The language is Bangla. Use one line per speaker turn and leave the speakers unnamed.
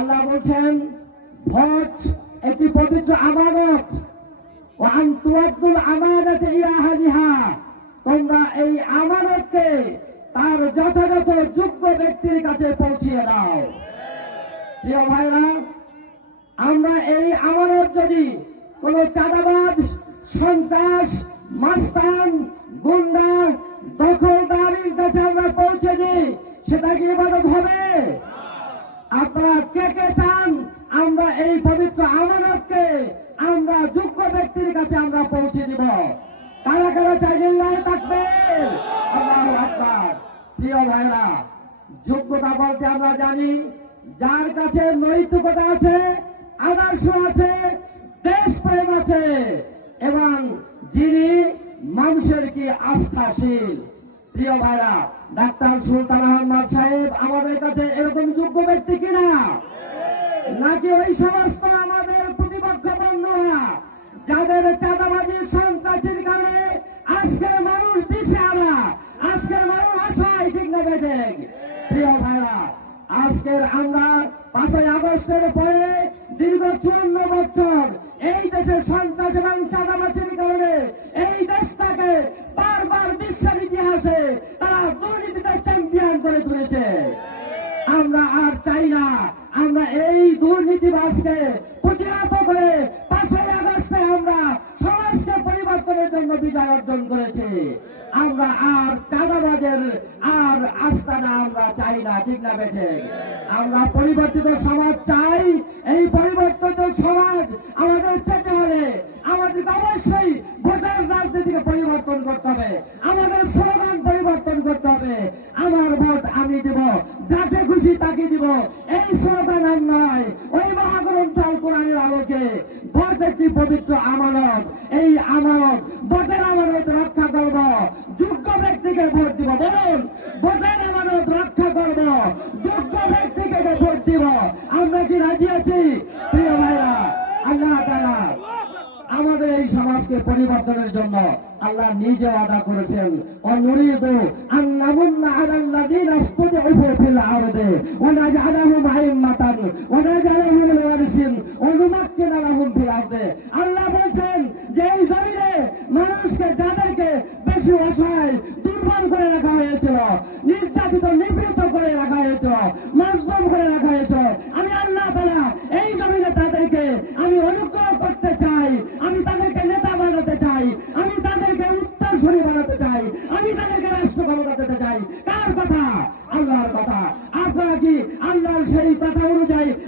আল্লাহ বলছেন, ভোট একটি পবিত্র আমানত। ও আমানত তোমরা এই আমানতকে তার যথাযথ যোগ্য ব্যক্তির কাছে পৌঁছিয়ে দাও। প্রিয় ভাইরা, আমরা এই আমানত যদি কোন চাঁদাবাজ, সন্ত্রাস, মাস্তান, গুন্ডা, দখলদারির কাছে আমরা পৌঁছে দিই, সেটা কি ইবাদত হবে? আপনারা কে কে চান, আমরা এই পবিত্র আমানতকে আমরা যোগ্য ব্যক্তির কাছে আমরা পৌঁছে দিব। কারা কারা চাইলেন থাকবে? প্রিয় ভাইরা, যোগ্যতা বলতে আমরা জানি, যার কাছে নৈতিকতা আছে, আদর্শ আছে দেশ প্রেম আছে, এবং যিনি মানুষের কি আস্থাশীল। প্রিয় ভাইরা ডাক্তার সুলতান আহমদ সাহেব আমাদের কাছে এরকম যোগ্য ব্যক্তি কিনা? নাকি ওই সমস্ত আমাদের প্রতিপক্ষ বন্ধুরা, যাদের চাঁদাবাজি সন্ত্রাসের কারণে আজকের মানুষ দিশে আনা আজকের মানুষ অসহায়, ঠিক না বেঠে প্রিয় ভাইরা, আজকের আমরা পাঁচই আগস্টের পরে দীর্ঘ চুয়ান্ন বছর এই দেশে সন্ত্রাস এবং চাঁদাবাজির কারণে এই দেশটাকে চ্যাম্পিয়ন করে তুলেছে। আমরা আর চাই না। আমরা এই দুর্নীতিবাসকে প্রতিহত করে পাঁচই আগস্টে আমরা সমাজকে পরিবর্তনের জন্য বিজয় অর্জন করেছি। আমরা আর চাঁদাবাজের আর আস্তানা আমরা চাই না, ঠিক না বেঠে? আমরা পরিবর্তিত সমাজ চাই। এই পরিবর্তিত সমাজ আমাদের চেতে হলে আমাদেরকে অবশ্যই ভোটার রাজনীতিকে পরিবর্তন করতে হবে। আমাদের স্লোগান হবে। আমার ভোট আমি দেব। যাকে খুশি তাকে দিব। এই স্লোগান আর নয়, ওই মহাগ্রন্থ কোরআনের আলোকে। ভোট একটি পবিত্র আমানত। এই আমানত ভোটের আমানত রক্ষা করব। যোগ্য ব্যক্তিকে ভোট দিব। বলুন, ভোটের আমানত রক্ষা করব। যোগ্য ব্যক্তিকে ভোট দিব। আমরা কি রাজি আছি প্রিয় ভাইরা আল্লাহ তাআলা আমাদের এই সমাজকে পরিবর্তনের জন্য আল্লাহ নিজে ওয়াদা করেছেন। ফিল আরদি ওয়া ওয়া ওয়ারিসিন ওয়া লাহুম ফিল আরদি। আল্লাহ বলেন যে এই জমিনে মানুষকে যাদেরকে বেশি অসহায়, দুর্বল করে রাখা হয়েছিল, নির্যাতিত, নিপীড়িত করে রাখা হয়েছিল, মাজলুম করে রাখা হয়েছিল, আমি আল্লাহ তাআলা এই জমিনে তাদেরকে আমি অনুগ্রহ করতে চাই, আমি তাদের কথা আল্লাহর কথা। আপনারা কি? আল্লাহর সেই কথা অনুযায়ী